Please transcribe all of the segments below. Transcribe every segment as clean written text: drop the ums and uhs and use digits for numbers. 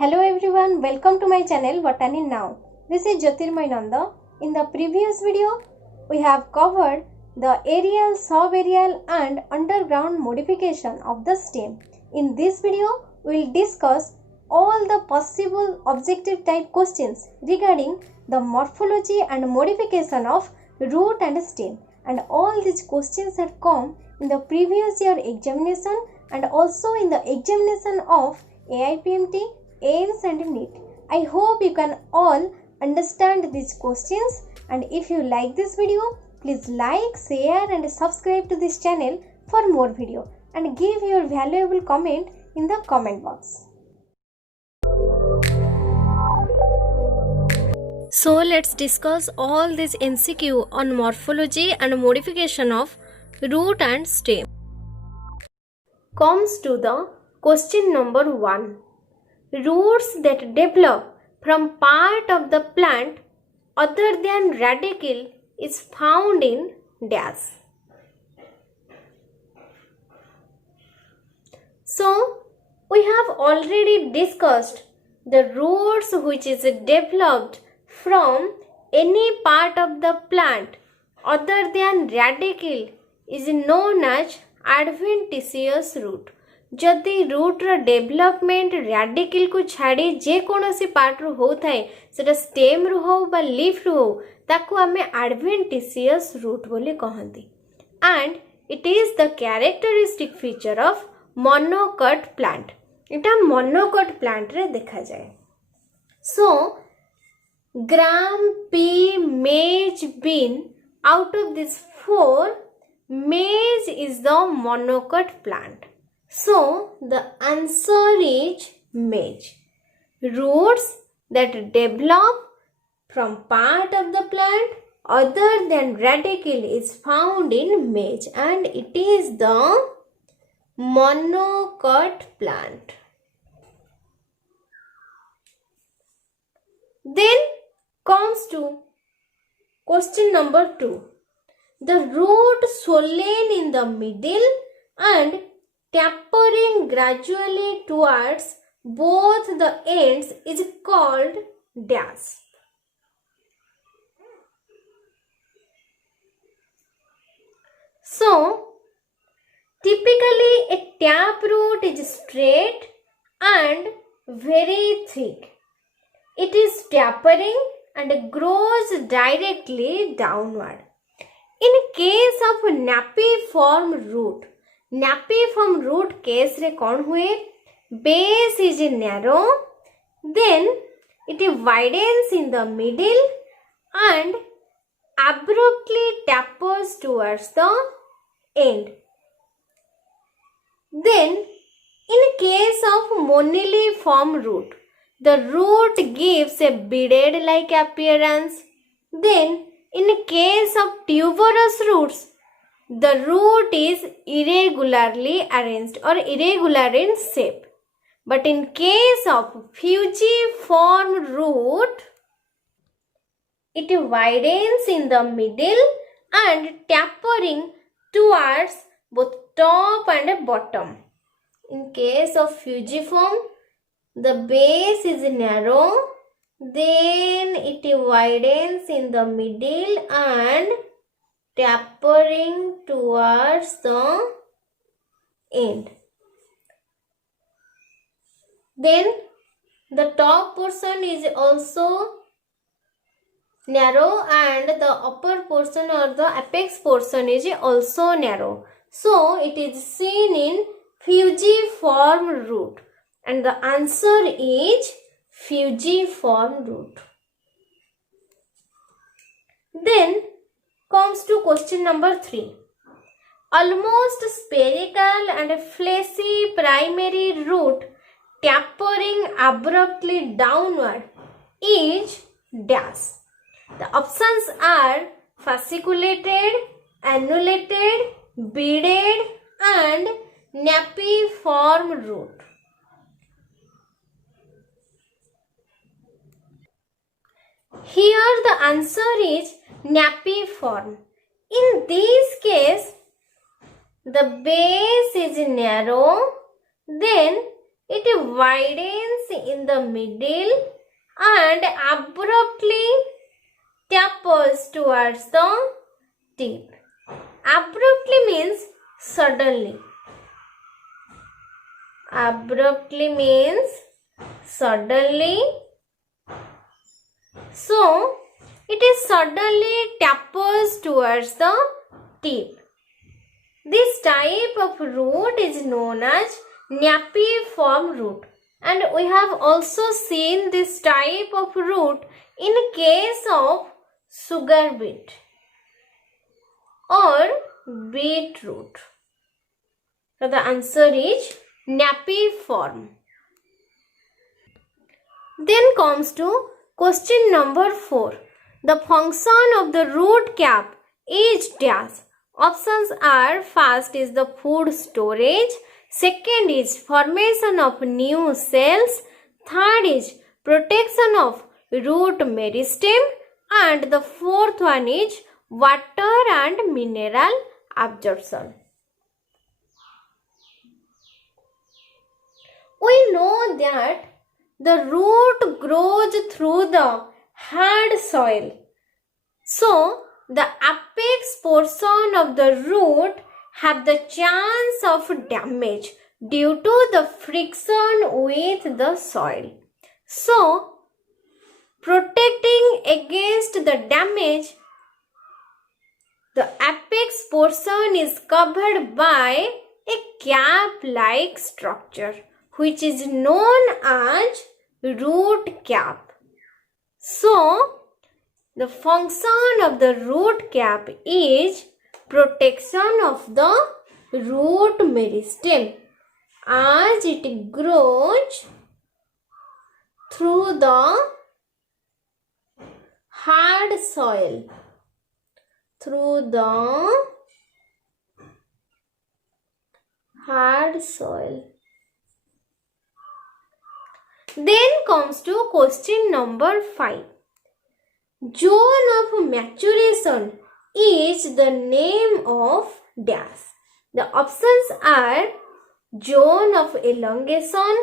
Hello everyone, welcome to my channel Botany Now. This is Jyotirmay Nanda. In the previous video, we have covered the aerial, subaerial and underground modification of the stem. In this video, we will discuss all the possible objective type questions regarding the morphology and modification of root and stem. And all these questions have come in the previous year examination and also in the examination of AIPMT, AIMS and NEET. I hope you can all understand these questions, and if you like this video, please like, share and subscribe to this channel for more video and give your valuable comment in the comment box. So let's discuss all this MCQ on morphology and modification of root and stem. Comes to the question number 1. Roots that develop from part of the plant other than radicle is found in dash. So, we have already discussed the roots which is developed from any part of the plant other than radicle is known as adventitious root. जदि root रो development radical को छाड़ी जे कोनोसी part रो होथाय सेटा stem रो हो बा leaf रो हो ताको आमे एडवेंटिशियस रूट बोली कहंती and it is the characteristic feature of monocot plant. इटा मोनोकट प्लांट रे देखा जाए. So gram, pea, maize, bean, out of this 4 maize is the monocot plant. So, the answer is maize. Roots that develop from part of the plant other than radicle is found in maize and it is the monocot plant. Then comes to question number 2. The root swollen in the middle and tapering gradually towards both the ends is called dash. So, typically a taproot is straight and very thick. It is tapering and grows directly downward. In case of napiform root, napiform root case रे कौन हुए? Base is narrow, then it widens in the middle and abruptly tapers towards the end. Then, in case of moniliform root, the root gives a beaded-like appearance. Then, in case of tuberous roots, the root is irregularly arranged or irregular in shape. But in case of fusiform root, it widens in the middle and tapering towards both top and bottom. In case of fusiform, the base is narrow, then it widens in the middle and tapering towards the end. Then the top portion is also narrow and the upper portion or the apex portion is also narrow. So it is seen in fusiform root and the answer is fusiform root. Then comes to question number 3. Almost spherical and fleshy primary root tapering abruptly downward is dash. The options are fasciculated, annulated, beaded and napiform root. Here the answer is napiform. In this case, the base is narrow, then it widens in the middle and abruptly tapers towards the tip. Abruptly means suddenly. Abruptly means suddenly. So, it is suddenly tapers towards the tip. This type of root is known as napiform root, and we have also seen this type of root in case of sugar beet or beetroot. So the answer is napiform. Then comes to question number 4. The function of the root cap is dash. Options are: first is the food storage, second is formation of new cells, third is protection of root meristem, and the fourth one is water and mineral absorption. We know that the root grows through the hard soil. So, the apex portion of the root have the chance of damage due to the friction with the soil. So, protecting against the damage, the apex portion is covered by a cap-like structure which is known as root cap. So, the function of the root cap is protection of the root meristem as it grows through the hard soil. Through the hard soil. Then comes to question number 5. Zone of maturation is the name of dash. The options are zone of elongation,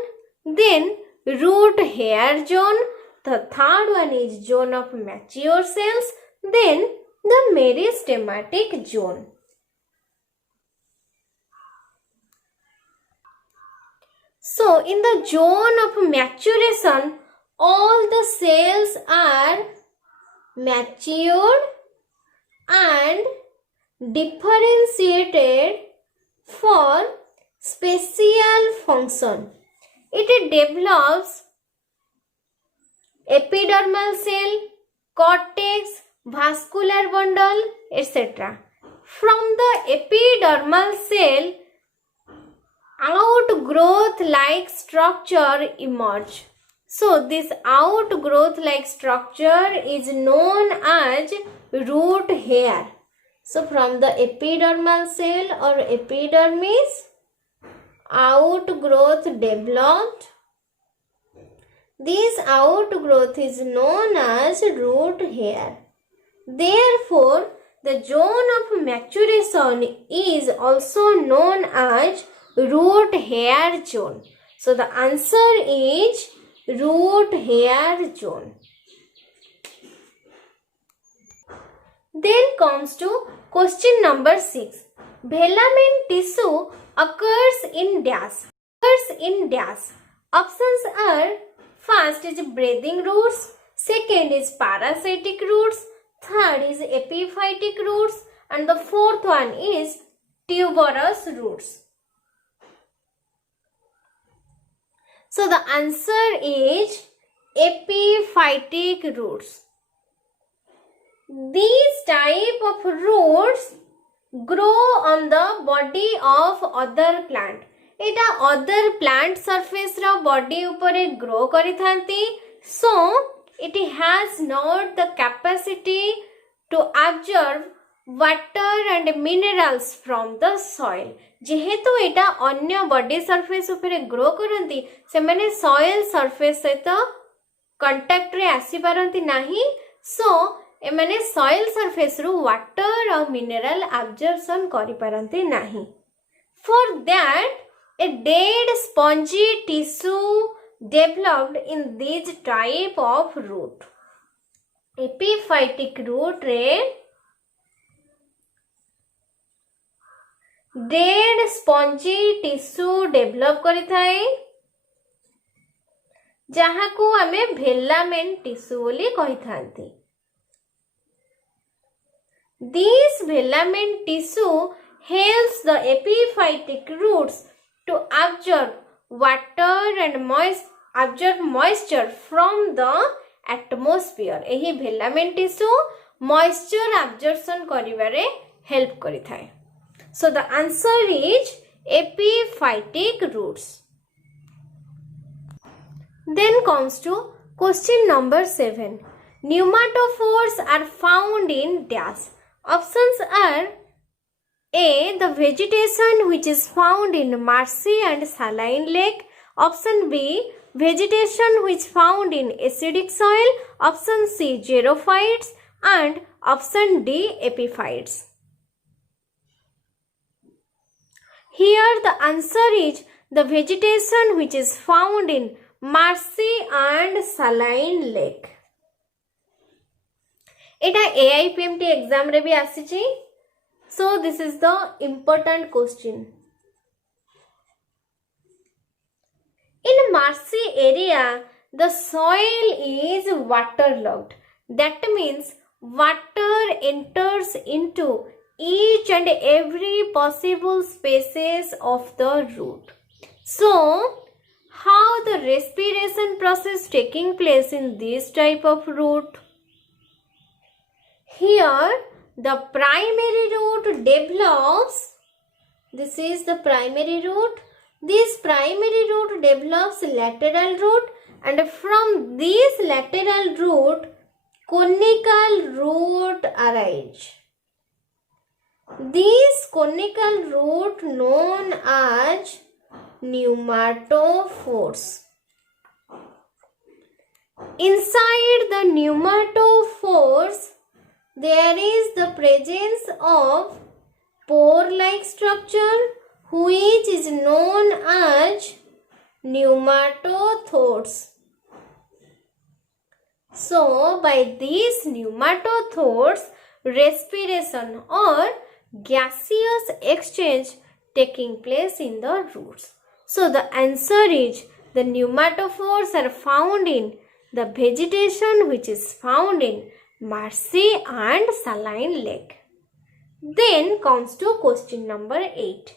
then root hair zone, the third one is zone of mature cells, then the meristematic zone. So, in the zone of maturation, all the cells are matured and differentiated for special function. It develops epidermal cell, cortex, vascular bundle, etc. From the epidermal cell, outgrowth like structure emerge. So this outgrowth like structure is known as root hair. So from the epidermal cell or epidermis, outgrowth developed. This outgrowth is known as root hair. Therefore, the zone of maturation is also known as root hair zone. So the answer is root hair zone. Then comes to question number 6. Velamen tissue occurs in dash. Options are: first is breathing roots, second is parasitic roots, third is epiphytic roots, and the fourth one is tuberous roots. So the answer is epiphytic roots. These type of roots grow on the body of other plant. Etah other plant surface रा body उपरे grow करिथांती. So it has not the capacity to absorb water and minerals from the soil. जेहेतु एटा अन्य body surface उपरे grow करंती, से माने soil surface सहित contact रे आसी पारंती नाही. So एमाने soil surface रु water और mineral absorption करि पारंती नाही. For that a dead spongy tissue developed in this type of root. Epiphytic root रे dead spongy tissue develop करिथाए जहाँ को आमे भेलामेंट टिश्यू बोली कही थांती. This velament tissue helps the epiphytic roots to absorb water and moisture from the atmosphere. एही velament tissue moisture absorption करिवारे help करिथाए. So the answer is epiphytic roots. Then comes to question number 7. Pneumatophores are found in dash. Options are A. The vegetation which is found in marshy and saline lake. Option B. Vegetation which found in acidic soil. Option C. Xerophytes. And option D. Epiphytes. Here the answer is the vegetation which is found in marshy and saline lake. Etah AIPMT exam रे भी आसीची. So this is the important question. In marshy area, the soil is waterlogged. That means water enters into each and every possible spaces of the root. So, how the respiration process taking place in this type of root? Here, the primary root develops, this is the primary root, this primary root develops lateral root, and from this lateral root, conical root arise. This conical root known as pneumatophores. Inside the pneumatophores, there is the presence of pore-like structure which is known as pneumatothores. So, by these pneumatothores, respiration or gaseous exchange taking place in the roots. So, the answer is the pneumatophores are found in the vegetation which is found in marshy and saline lake. Then comes to question number 8.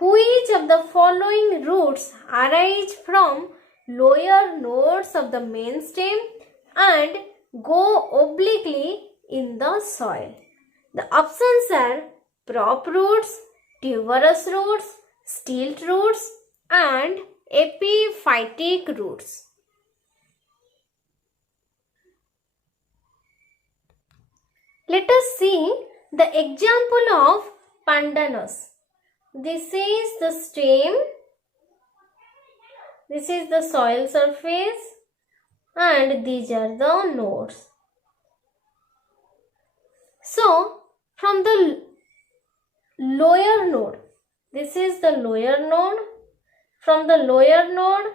Which of the following roots arise from lower nodes of the main stem and go obliquely in the soil? The options are prop roots, tuberous roots, stilt roots and epiphytic roots. Let us see the example of pandanus. This is the stem, this is the soil surface and these are the nodes. So, from the lower node, this is the lower node. From the lower node,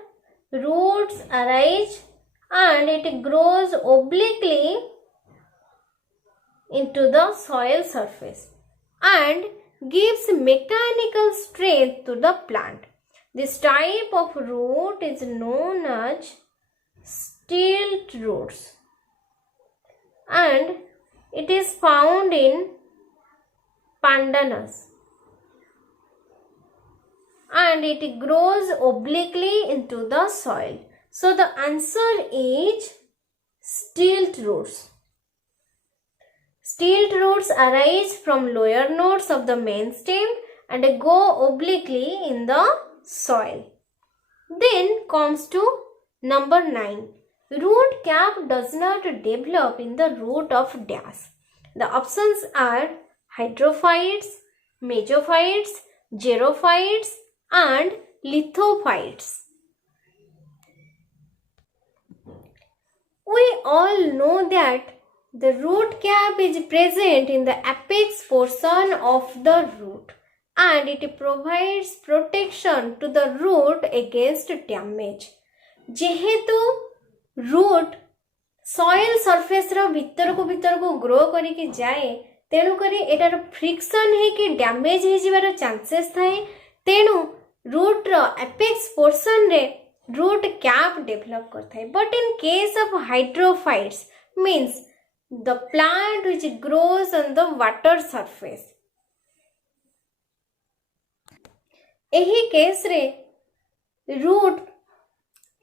roots arise and it grows obliquely into the soil surface and gives mechanical strength to the plant. This type of root is known as stilt roots and it is found in pandanus and it grows obliquely into the soil. So the answer is stilt roots. Stilt roots arise from lower nodes of the main stem and go obliquely in the soil. Then comes to number 9. Root cap does not develop in the root of dash. The options are hydrophytes, mesophytes, xerophytes and lithophytes. We all know that the root cap is present in the apex portion of the root and it provides protection to the root against damage. जेहेतु root soil surface रो भीतर को grow करिके जाए तेणु करी एटार friction है कि डैमेज हो जिवार चांसेस थाए तेणु रूट रो एपेक्स पोर्शन रे रूट कैप डेवलप करथाय. But in case of hydrophytes means the plant which grows on the water surface, एही केस रे रूट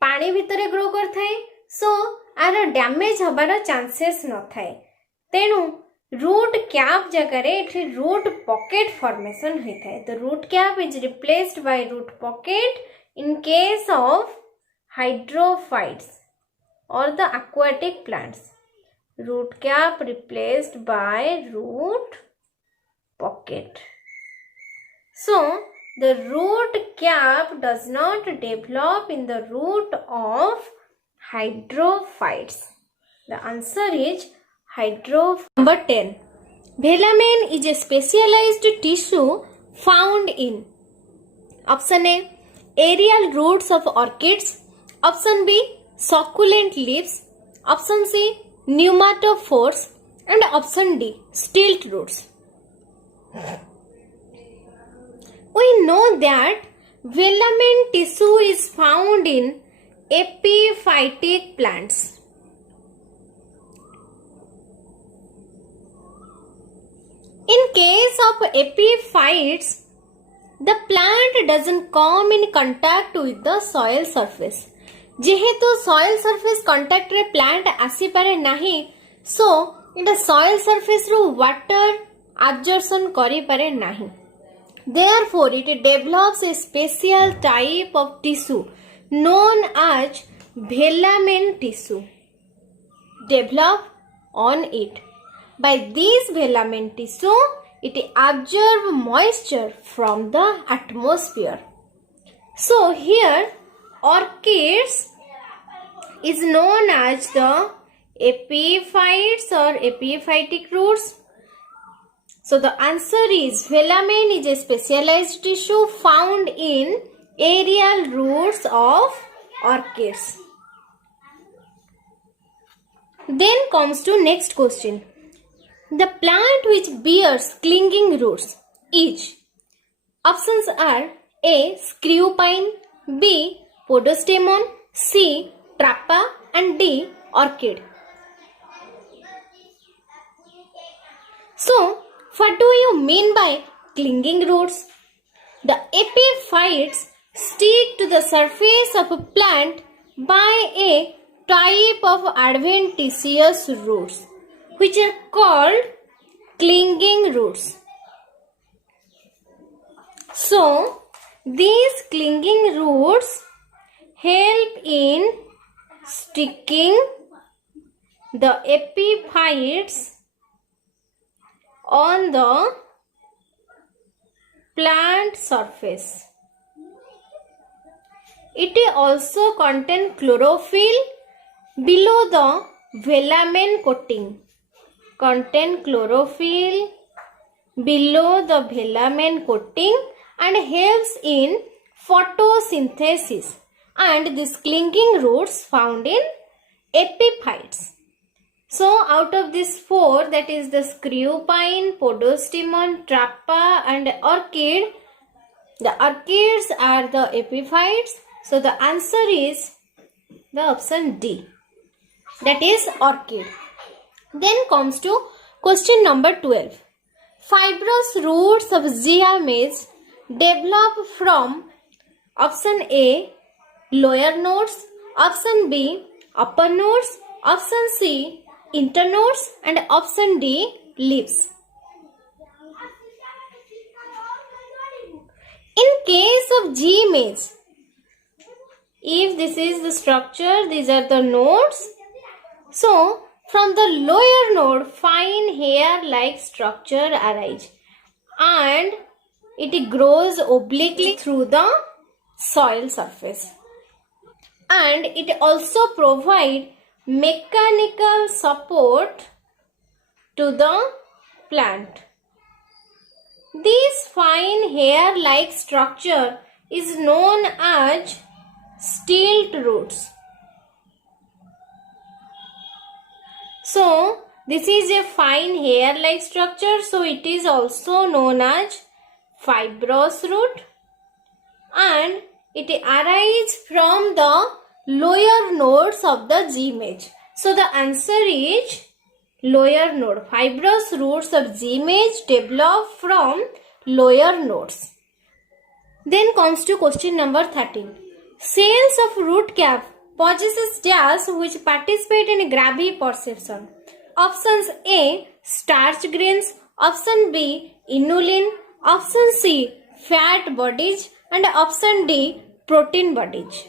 पानी भितर ग्रो करथाय सो आर डैमेज हबार चांसेस न थाए तेणु रूट कैप जगह एठी रूट पॉकेट फॉर्मेशन होता है. The root cap is replaced by root pocket in case of hydrophytes or the aquatic plants. Root cap replaced by root pocket. So the root cap does not develop in the root of hydrophytes. The answer is hydrophyte. Number 10. Velamen is a specialized tissue found in option A aerial roots of orchids, option B succulent leaves, option C pneumatophores, and option D stilt roots. We know that velamen tissue is found in epiphytic plants. In case of epiphytes, the plant doesn't come in contact with the soil surface. जेहेतु soil surface contact रे plant आसी पारे नहीं, so इटा soil surface रू water absorption करी पारे नहीं. Therefore, it develops a special type of tissue known as velamen tissue. Develop on it. By this velamen tissue, it absorbs moisture from the atmosphere. So here orchids is known as the epiphytes or epiphytic roots. So the answer is velamen is a specialized tissue found in aerial roots of orchids. Then comes to next question. The plant which bears clinging roots is, options are A. screw pine, B. podostemon, C. trappa, and D. orchid. So, what do you mean by clinging roots? The epiphytes stick to the surface of a plant by a type of adventitious roots, which are called clinging roots. So, these clinging roots help in sticking the epiphytes on the plant surface. It also contains chlorophyll below the velamen coating. Contain chlorophyll below the velamen coating and helps in photosynthesis, and these clinging roots found in epiphytes. So out of these four, that is the screw pine, podostemon, trappa, and orchid, the orchids are the epiphytes. So the answer is the option D, that is orchid. Then comes to question number 12. Fibrous roots of Zea mays develop from option A lower nodes, option B upper nodes, option C internodes, and option D leaves. In case of G mays, if this is the structure, these are the nodes. So from the lower node, fine hair-like structure arise, and it grows obliquely through the soil surface, and it also provides mechanical support to the plant. This fine hair-like structure is known as stilt roots. So, this is a fine hair-like structure, so it is also known as fibrous root, and it arises from the lower nodes of the G-mage. So, the answer is lower node. Fibrous roots of G-mage develop from lower nodes. Then comes to question number 13. Cells of root cap possesses dash which participate in graviperception. Options A, starch grains. Option B, inulin. Option C, fat bodies. And option D, protein bodies.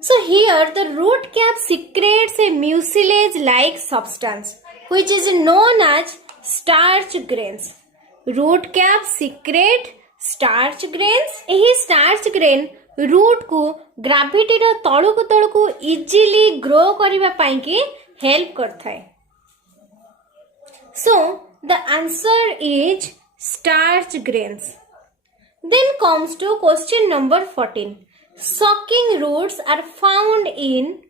So here the root cap secretes a mucilage-like substance which is known as starch grains. Root cap secrete starch grains. यही starch grain root को gravity रा तळକୁ easily grow करिवा पाई की help करता है. So the answer is starch grains. Then comes to question number 14. Sucking roots are found in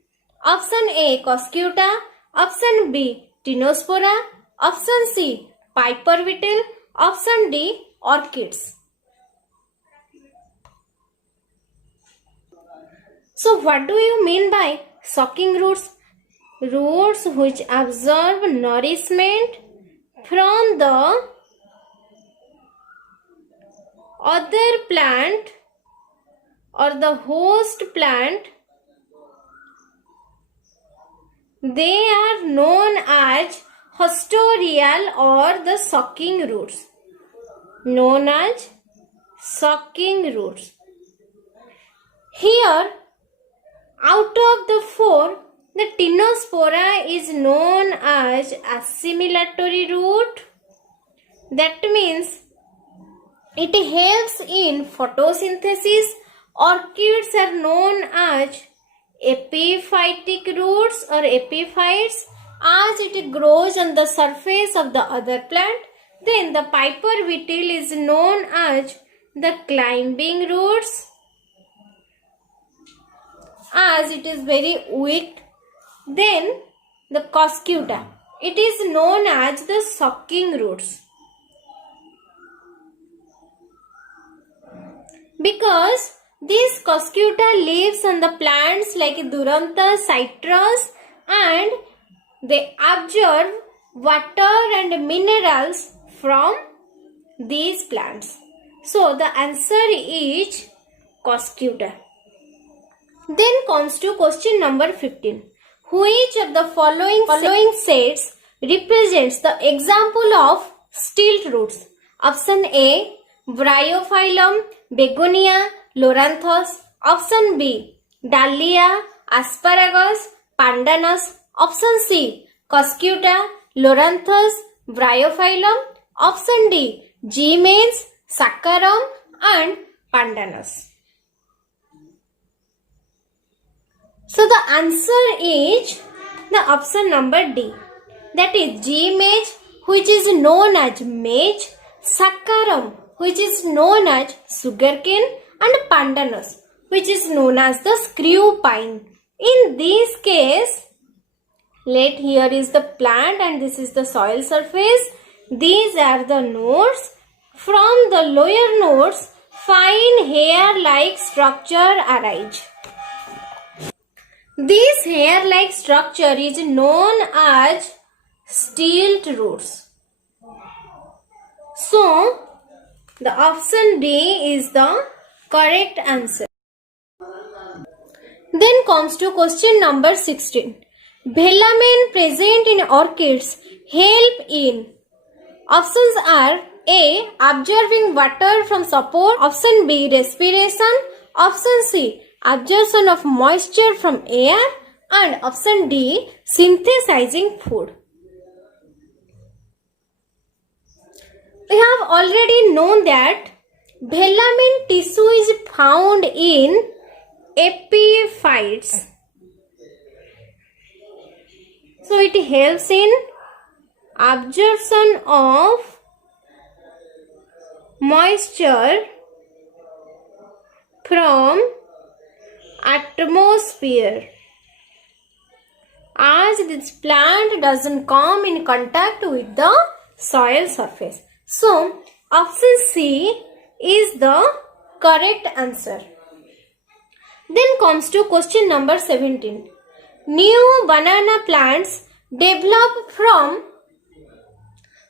option A, Coscuta, option B, Tinospora, option C, Piper beetle, option D, orchids. So what do you mean by sucking roots? Roots which absorb nourishment from the other plant or the host plant, they are known as hostorial or the sucking roots. Known as sucking roots. Here, out of the four, the Tinospora is known as assimilatory root. That means it helps in photosynthesis. Orchids are known as epiphytic roots or epiphytes as it grows on the surface of the other plant. Then the Piper beetle is known as the climbing roots as it is very weak. Then the Coscuta, it is known as the sucking roots. Because this Coscuta lives on the plants like Duramta, citrus, and they absorb water and minerals from these plants. So the answer is Coscuta. Then comes to question number 15. Which of the following sets represents the example of stilt roots? Option A, Bryophyllum, Begonia, Loranthus. Option B, Dahlia, Asparagus, Pandanus. Option C, Coscuta, Loranthus, Bryophyllum. Option D, G-mage, Saccharum and Pandanus. So the answer is the option number D. That is G-mage, which is known as mage, Saccharum, which is known as sugarcane, and Pandanus, which is known as the screw pine. In this case, here is the plant and this is the soil surface. These are the nodes. From the lower nodes, fine hair-like structure arise. This hair-like structure is known as stilt roots. So, the option D is the correct answer. Then comes to question number 16. Velamen present in orchids help in. Options are A, absorbing water from support. Option B, respiration. Option C, absorption of moisture from air. And option D, synthesizing food. We have already known that velamen tissue is found in epiphytes. So it helps in absorption of moisture from atmosphere, as this plant doesn't come in contact with the soil surface. So option C is the correct answer. Then comes to question number 17. New banana plants develop from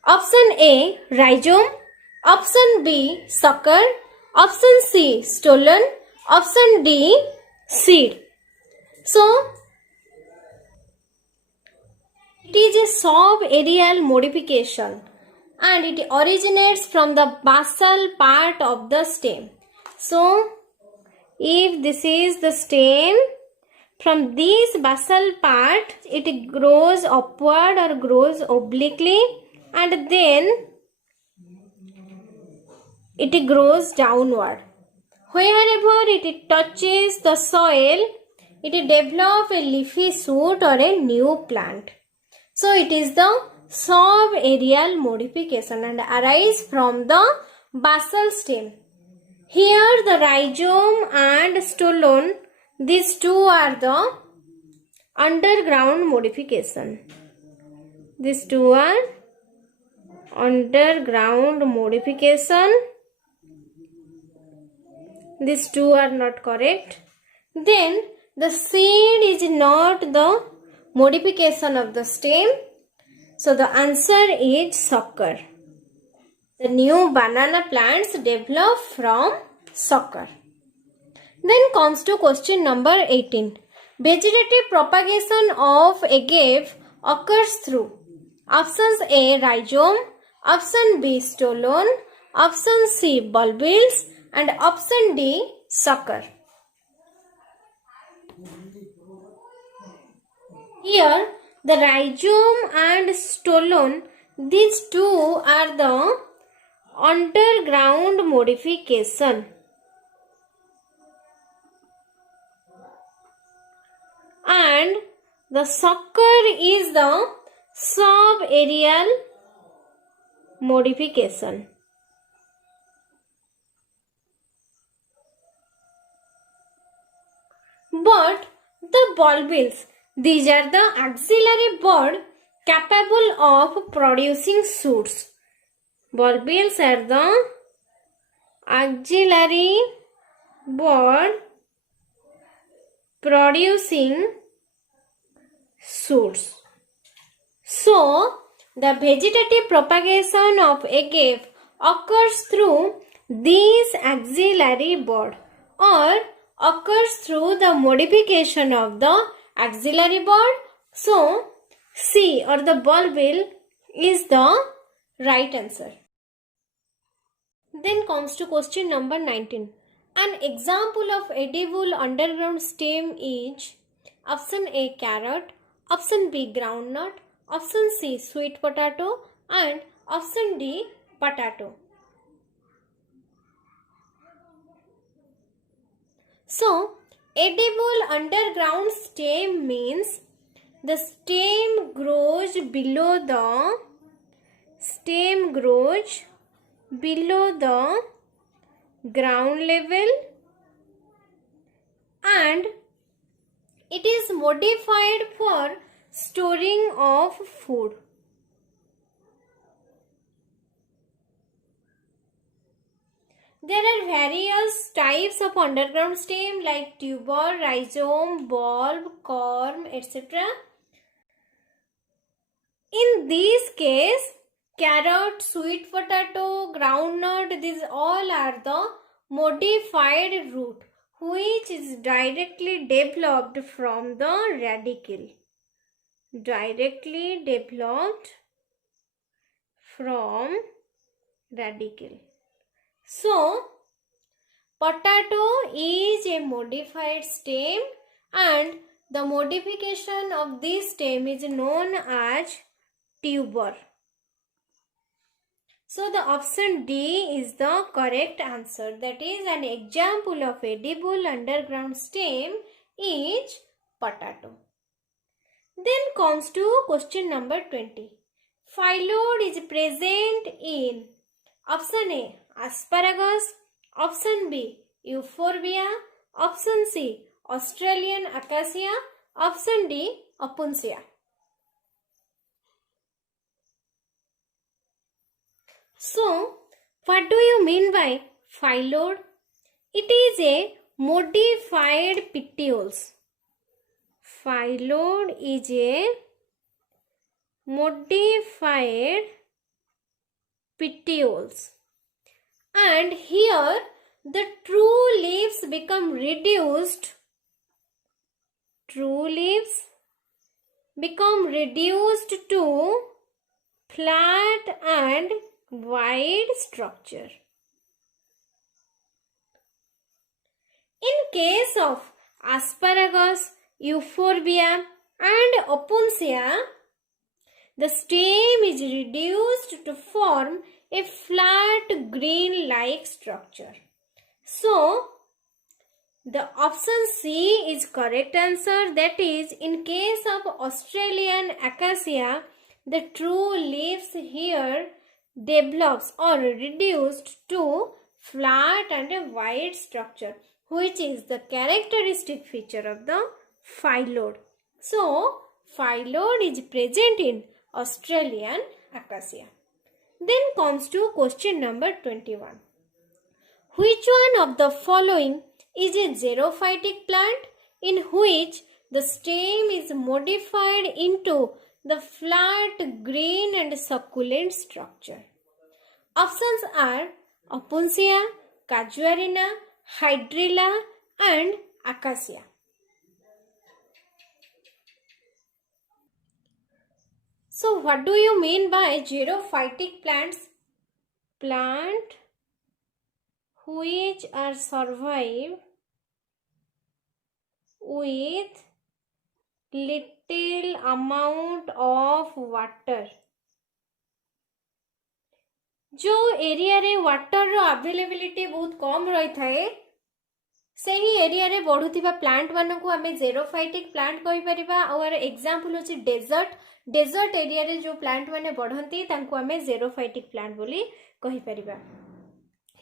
option A rhizome, option B sucker, option C stolon, option D seed. So it is a subaerial modification and it originates from the basal part of the stem. So if this is the stem, from this basal part it grows upward or grows obliquely, and then it grows downward. Wherever it touches the soil, it develops a leafy shoot or a new plant. So it is the subaerial modification and arise from the basal stem. Here the rhizome and stolon, these two are the underground modification. These two are underground modification. These two are not correct. Then the seed is not the modification of the stem. So the answer is sucker. The new banana plants develop from sucker. Then comes to question number 18. Vegetative propagation of agave occurs through options A rhizome, option B stolon, option C bulbils, and option D sucker. Here the rhizome and stolon, these two are the underground modification. And the sucker is the subaerial modification. But the bulbils, these are the axillary bud capable of producing shoots. Bulbils are the axillary bud producing shoots. So, the vegetative propagation of agave occurs through these axillary bud or occurs through the modification of the axillary bud. So, C or the bulbil is the right answer. Then comes to question number 19. An example of edible underground stem is option A carrot, option B groundnut, option C sweet potato, and option D potato. So, edible underground stem means the stem grows below the ground level and it is modified for storing of food. There are various types of underground stem like tuber, rhizome, bulb, corm, etc. In this case, carrot, sweet potato, groundnut, these all are the modified root which is directly developed from the radicle. Directly developed from radicle. So, potato is a modified stem and the modification of this stem is known as tuber. So, the option D is the correct answer. That is, an example of edible underground stem is potato. Then comes to question number 20. phyllodes is present in option A asparagus, option B euphorbia, option C Australian acacia, option D opuntia. So what do you mean by phyllodes? It is a modified petioles. Phyllodes is a modified petioles, and here the true leaves become reduced. True leaves become reduced to flat and wide structure. In case of asparagus, euphorbia and opuntia, the stem is reduced to form a flat green-like structure. So, the option C is correct answer. That is, in case of Australian acacia, the true leaves here develops or reduced to flat and a wide structure, which is the characteristic feature of the phyllodes. So, phyllodes is present in Australian acacia. Then comes to question number 21. Which one of the following is a xerophytic plant in which the stem is modified into the flat green and succulent structure? Options are opuntia, casuarina, hydrilla and acacia. So what do you mean by xerophytic plants? Plant which are survive with little amount of water. जो area रे water रो availability बहुत कम रही थाए सही area रे बढ़ुथिबा plant मानक को हमें xerophytic प्लांट कहि परिबा और एग्जांपल होची डेजर्ट एरिया रे जो प्लांट माने बढ़ंती तांको हमें xerophytic प्लांट बोली कहि परिबा.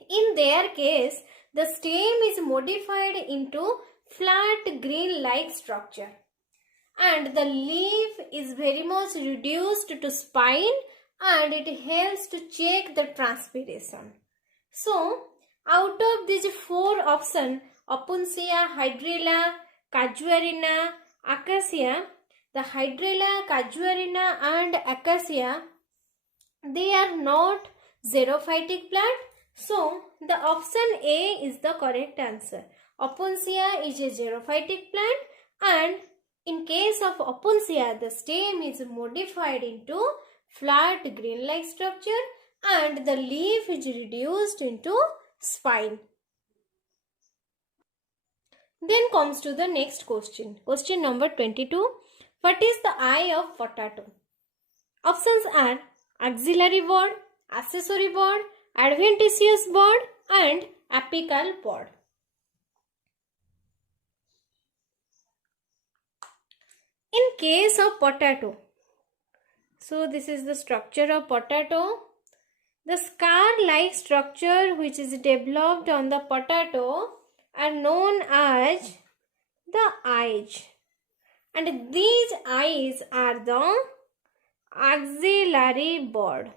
In their case, the stem is modified into flat green-like structure, and the leaf is very much reduced to spine, and it helps to check the transpiration. So, out of these four options, opuntia, hydrilla, casuarina, acacia, the hydrilla, casuarina, and acacia, they are not xerophytic plant. So, the option A is the correct answer. Opuntia is a xerophytic plant, and in case of opuntia, the stem is modified into flat green-like structure and the leaf is reduced into spine. Then comes to the next question. Question number 22. What is the eye of potato? Options are axillary bud, accessory bud, adventitious bud and apical pod. In case of potato, so this is the structure of potato. The scar-like structure which is developed on the potato are known as the eyes, and these eyes are the axillary bud.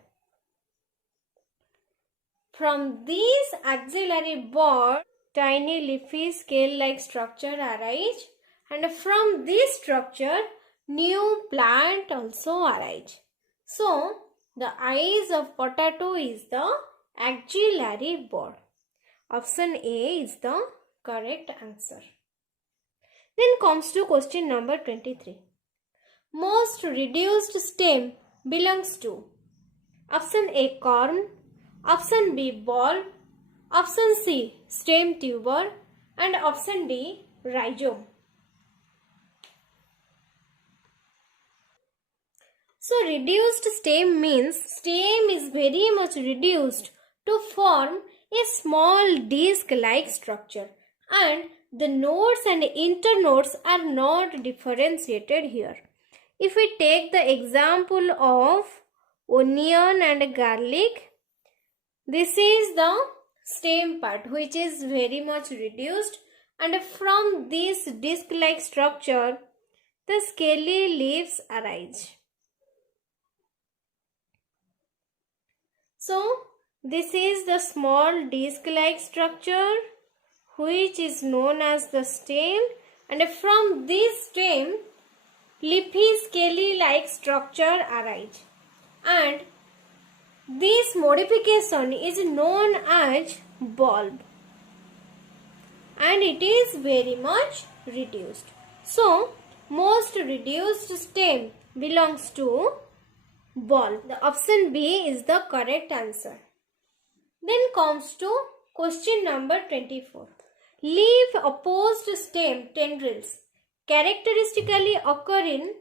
From these axillary bud, tiny leafy scale-like structure arise, and from this structure, new plant also arise. So, the eyes of potato is the axillary bud. Option A is the correct answer. Then comes to question number 23. Most reduced stem belongs to option A corm, option B bulb, option C stem tuber and option D rhizome. So reduced stem means stem is very much reduced to form a small disc-like structure, and the nodes and internodes are not differentiated here. If we take the example of onion and garlic. This is the stem part which is very much reduced, and from this disc-like structure the scaly leaves arise. So this is the small disc-like structure which is known as the stem, and from this stem leafy scaly-like structure arise, and this modification is known as bulb, and it is very much reduced. So most reduced stem belongs to bulb. The option B is the correct answer. Then comes to question number 24. Leaf opposed stem tendrils characteristically occur in,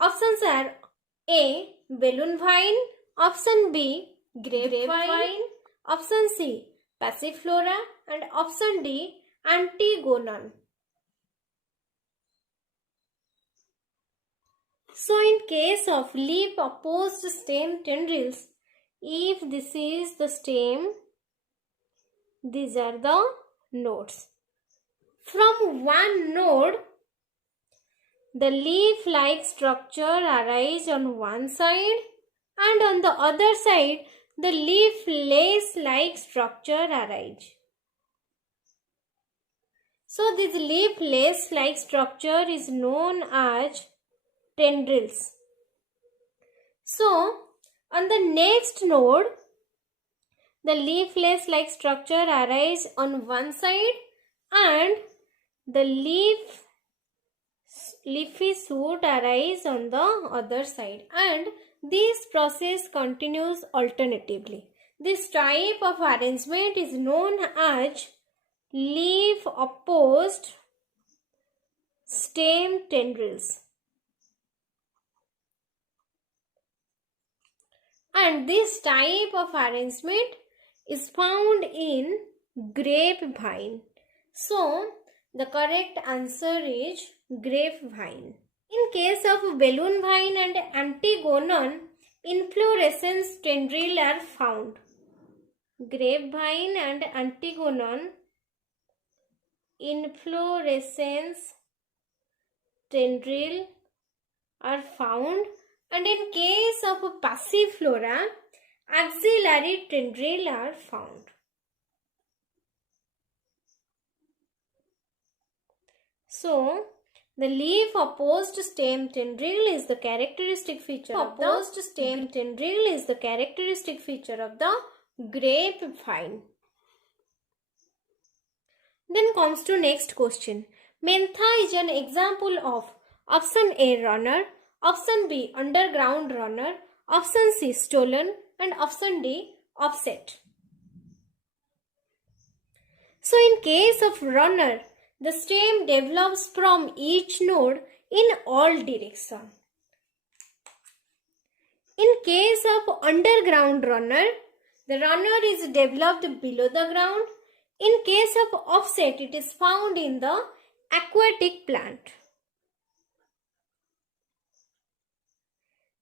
options are A. balloon vine, option B. grapevine, option C. passiflora, and option D. Antigonum. So in case of leaf opposed stem tendrils, if this is the stem, these are the nodes. From one node, the leaf-like structure arises on one side, and on the other side, the leafless-like structure arises. So this leafless-like structure is known as tendrils. So on the next node, the leafless-like structure arises on one side, and the leafy shoot arise on the other side, and this process continues alternatively. This type of arrangement is known as leaf opposed stem tendrils, and this type of arrangement is found in grapevine. So the correct answer is grapevine. In case of balloon vine and Antigonum, inflorescence tendril are found. Grapevine and Antigonum, inflorescence tendril are found, and in case of passiflora, axillary tendril are found. So the leaf opposed stem tendril is the characteristic feature of the grapevine. Then comes to next question. Mentha is an example of, option A runner, option B underground runner, option C stolon, and option D offset. So in case of runner, the stem develops from each node in all directions. In case of underground runner, the runner is developed below the ground. In case of offset, it is found in the aquatic plant.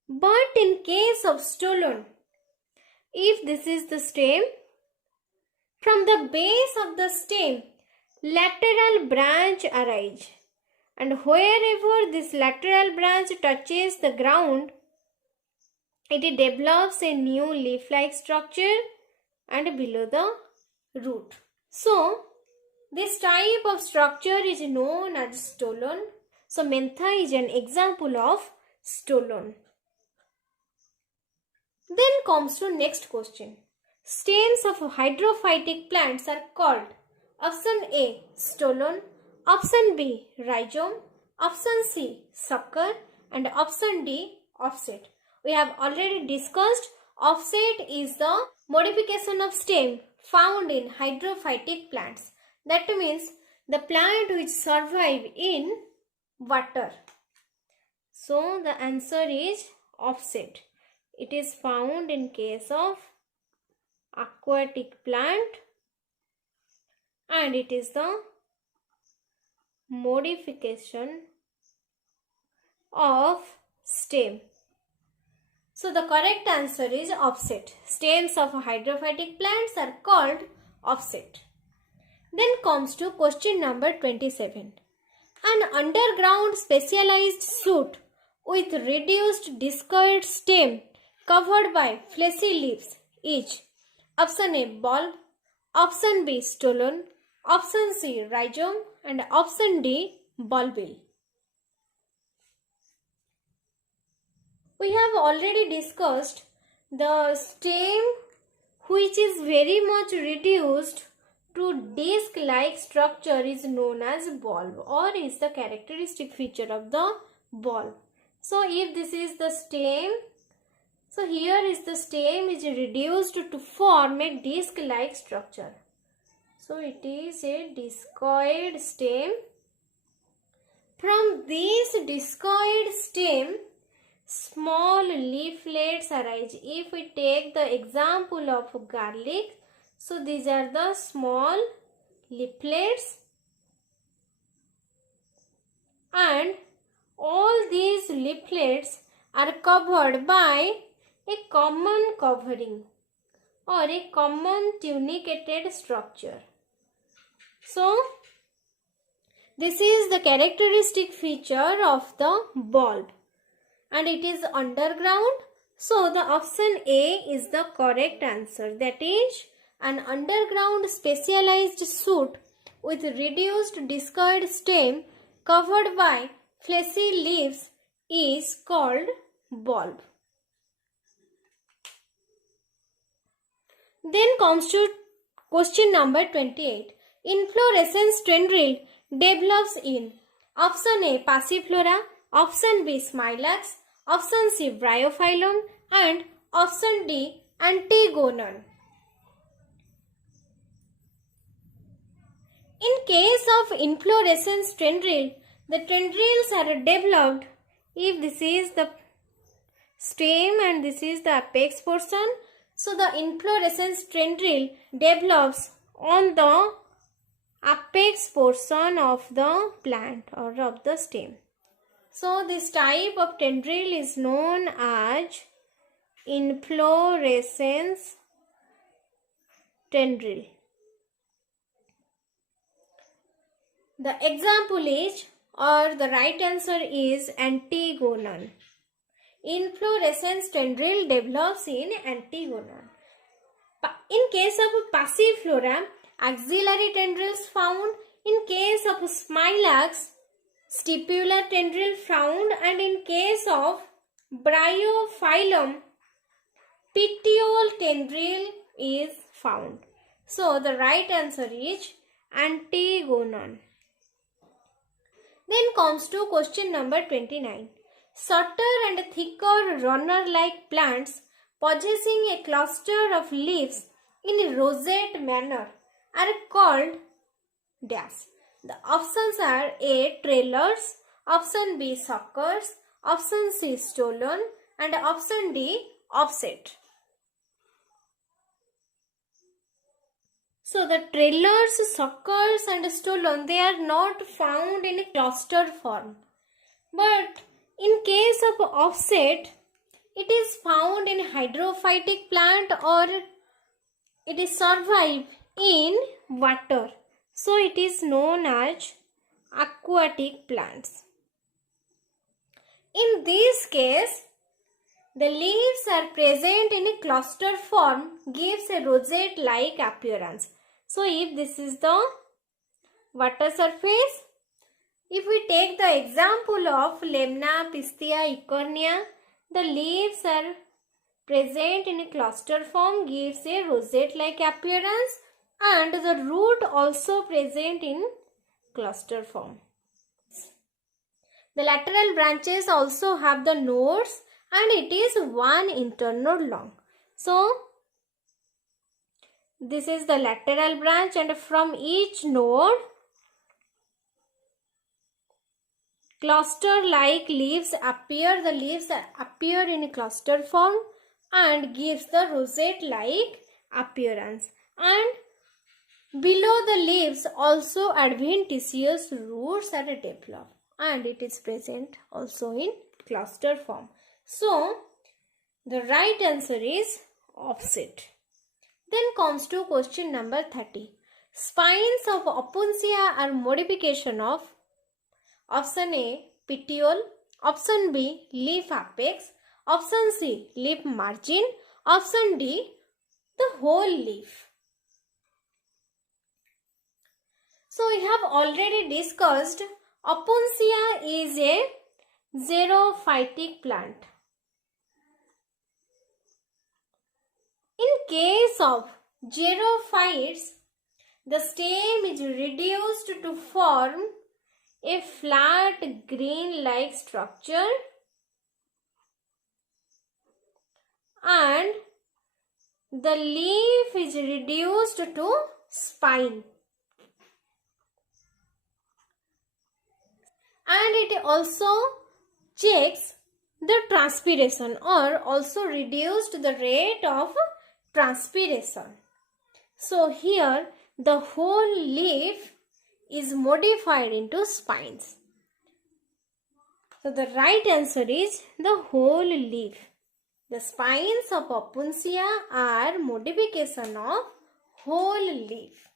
But in case of stolon, if this is the stem, from the base of the stem, lateral branch arise, and wherever this lateral branch touches the ground, it develops a new leaf-like structure and below the root. So this type of structure is known as stolon. So Mentha is an example of stolon. Then comes to next question. Stems of hydrophytic plants are called, option A stolon, option B rhizome, option C sucker, and option D offset. We have already discussed offset is the modification of stem found in hydrophytic plants. That means the plant which survive in water. So the answer is offset. It is found in case of aquatic plant, and it is the modification of stem. So the correct answer is offset. Stems of hydrophytic plants are called offset. Then comes to question number 27. An underground specialized shoot with reduced discoid stem covered by fleshy leaves is option A bulb, option B stolon, option C rhizome, and option D bulbil. We have already discussed the stem which is very much reduced to disc-like structure is known as bulb or is the characteristic feature of the bulb. So if this is the stem, so here is the stem is reduced to form a disc-like structure. So it is a discoid stem. From this discoid stem, small leaflets arise. If we take the example of garlic, so these are the small leaflets, and all these leaflets are covered by a common covering or a common tunicated structure. So this is the characteristic feature of the bulb, and it is underground. So the option A is the correct answer. That is, an underground specialized shoot with reduced discoid stem covered by fleshy leaves is called bulb. Then comes to question number 28. Inflorescence tendril develops in option A passiflora, option B smilax, option C bryophyllum, and option D antigonum. In case of inflorescence tendril, the tendrils are developed if this is the stem and this is the apex portion. So the inflorescence tendril develops on the apex portion of the plant or of the stem. So this type of tendril is known as inflorescence tendril. The example is, or the right answer is, antigonum. Inflorescence tendril develops in antigonum. In case of passiflora, axillary tendrils found. In case of smilax, stipular tendril found, and in case of bryophyllum, petiole tendril is found. So the right answer is antigonum. Then comes to question number 29. Shorter and thicker runner-like plants possessing a cluster of leaves in rosette manner are called dash. The options are A. trailers, option B. suckers, option C. stolon, and option D. offset. So the trailers, suckers, and stolon, they are not found in a cluster form. But in case of offset, it is found in hydrophytic plant or it is survive in water. So it is known as aquatic plants. In this case, the leaves are present in a cluster form, gives a rosette-like appearance. So if this is the water surface, if we take the example of Lemna pistia eichhornia, the leaves are present in a cluster form, gives a rosette-like appearance, and the root also present in cluster form. The lateral branches also have the nodes and it is one internode long. So this is the lateral branch, and from each node cluster-like leaves appear. The leaves appear in a cluster form and gives the rosette-like appearance. And below the leaves also adventitious roots are developed, and it is present also in cluster form. So The right answer is opposite. Then comes to question number 30. Spines of opuntia are modification of option A, petiole, option B, leaf apex, option C, leaf margin, option D, the whole leaf. So we have already discussed opuntia is a xerophytic plant. In case of xerophytes, the stem is reduced to form a flat green-like structure and the leaf is reduced to spine. And it also checks the transpiration or also reduced the rate of transpiration. So here the whole leaf is modified into spines. So the right answer is the whole leaf. The spines of opuntia are modification of whole leaf.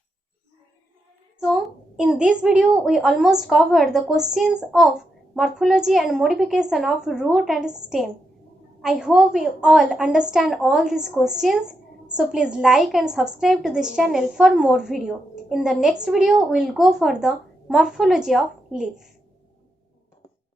So in this video we almost covered the questions of morphology and modification of root and stem. I hope you all understand all these questions. So please like and subscribe to this channel for more video. In the next video we will go for the morphology of leaf.